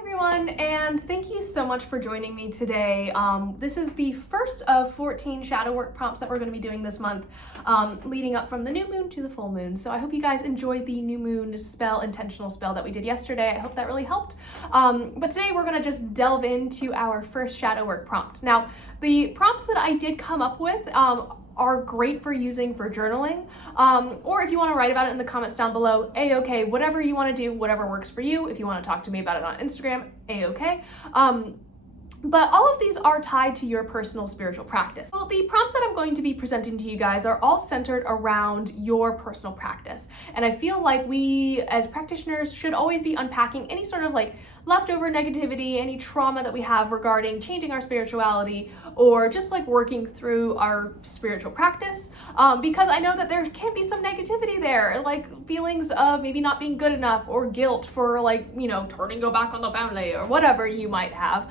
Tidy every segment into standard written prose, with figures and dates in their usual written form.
Everyone, and thank you so much for joining me today. This is the first of 14 shadow work prompts that we're going to be doing this month, leading up from the new moon to the full moon. So I hope you guys enjoyed the new moon spell, intentional spell that we did yesterday. I hope that really helped. But today we're going to just delve into our first shadow work prompt. Now, the prompts that I did come up with are great for using for journaling, or if you want to write about it in the comments down below, a-okay, whatever you want to do, whatever works for you. If you want to talk to me about it on Instagram, a-okay. But all of these are tied to your personal spiritual practice. Well, the prompts that I'm going to be presenting to you guys are all centered around your personal practice. And I feel like we as practitioners should always be unpacking any sort of like leftover negativity, any trauma that we have regarding changing our spirituality, or just like working through our spiritual practice. Because I know that there can be some negativity there, like feelings of maybe not being good enough or guilt for like, you know, turning your back on the family or whatever you might have.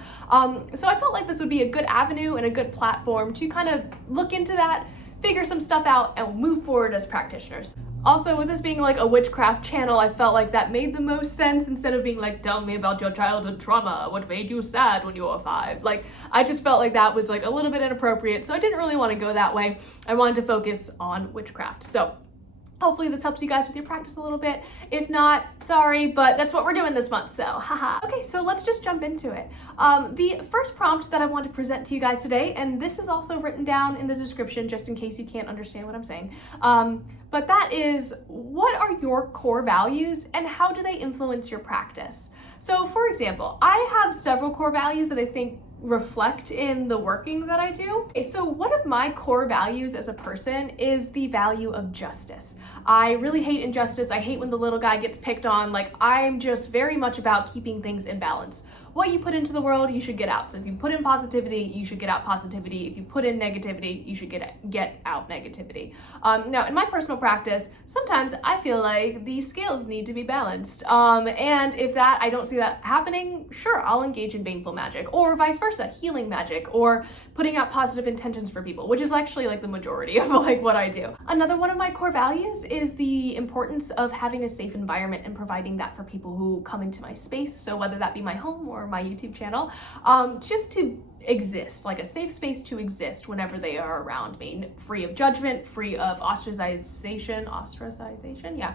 So I felt like this would be a good avenue and a good platform to kind of look into that, figure some stuff out, and move forward as practitioners. Also, with this being like a witchcraft channel, I felt like that made the most sense instead of being like, tell me about your childhood trauma, what made you sad when you were 5. Like, I just felt like that was like a little bit inappropriate, so I didn't really want to go that way. I wanted to focus on witchcraft. So hopefully this helps you guys with your practice a little bit. If not, sorry, but that's what we're doing this month, so haha. Okay, so let's just jump into it. The first prompt that I want to present to you guys today, and this is also written down in the description just in case you can't understand what I'm saying, but that is, what are your core values and how do they influence your practice? So for example, I have several core values that I think reflect in the working that I do. Okay, so one of my core values as a person is the value of justice. I really hate injustice. I hate when the little guy gets picked on. Like, I'm just very much about keeping things in balance. What you put into the world, you should get out. So if you put in positivity, you should get out positivity. If you put in negativity, you should get out negativity. Now, in my personal practice, sometimes I feel like the scales need to be balanced. And if I don't see that happening, sure, I'll engage in baneful magic, or vice versa, healing magic, or putting out positive intentions for people, which is actually like the majority of like what I do. Another one of my core values is the importance of having a safe environment and providing that for people who come into my space. So whether that be my home or my YouTube channel, just to exist, like a safe space to exist whenever they are around me, free of judgment, free of ostracization, yeah,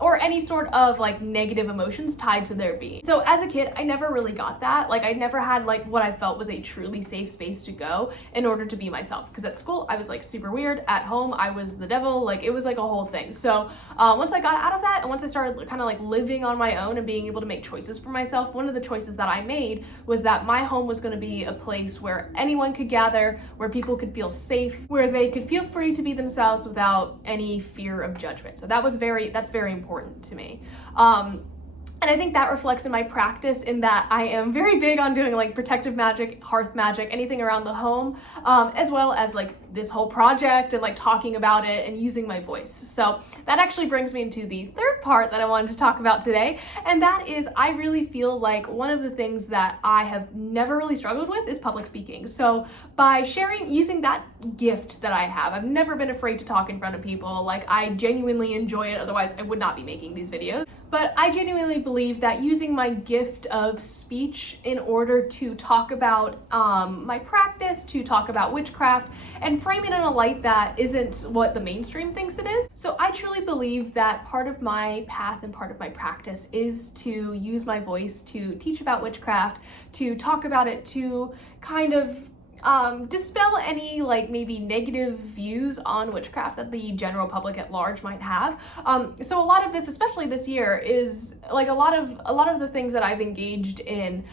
or any sort of like negative emotions tied to their being. So as a kid, I never really got that. Like, I never had like what I felt was a truly safe space to go in order to be myself, because at school I was like super weird, at home I was the devil, like it was like a whole thing. So once I got out of that and once I started kind of like living on my own and being able to make choices for myself, one of the choices that I made was that my home was going to be a place where anyone could gather, where people could feel safe, where they could feel free to be themselves without any fear of judgment. So that's very important to me. And I think that reflects in my practice in that I am very big on doing like protective magic, hearth magic, anything around the home, as well as like this whole project and like talking about it and using my voice. So that actually brings me into the third part that I wanted to talk about today. And that is, I really feel like one of the things that I have never really struggled with is public speaking. So by using that gift that I have, I've never been afraid to talk in front of people. Like, I genuinely enjoy it. Otherwise I would not be making these videos. But I genuinely believe that using my gift of speech in order to talk about my practice, to talk about witchcraft, and frame it in a light that isn't what the mainstream thinks it is. So I truly believe that part of my path and part of my practice is to use my voice to teach about witchcraft, to talk about it, to kind of dispel any like maybe negative views on witchcraft that the general public at large might have. So a lot of this, especially this year, is like a lot of the things that I've engaged in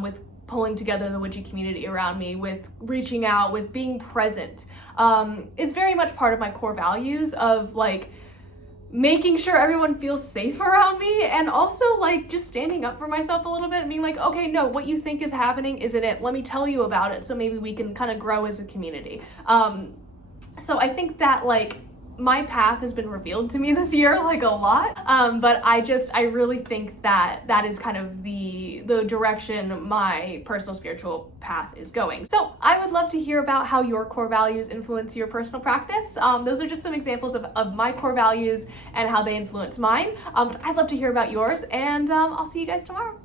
with pulling together the witchy community around me, with reaching out, with being present, is very much part of my core values of like making sure everyone feels safe around me, and also like just standing up for myself a little bit and being like, okay, no, what you think is happening isn't it. Let me tell you about it so maybe we can kind of grow as a community. So I think that like my path has been revealed to me this year, like a lot, but I really think that that is kind of the direction my personal spiritual path is going. So I would love to hear about how your core values influence your personal practice. Those are just some examples of my core values and how they influence mine. But I'd love to hear about yours, and I'll see you guys tomorrow.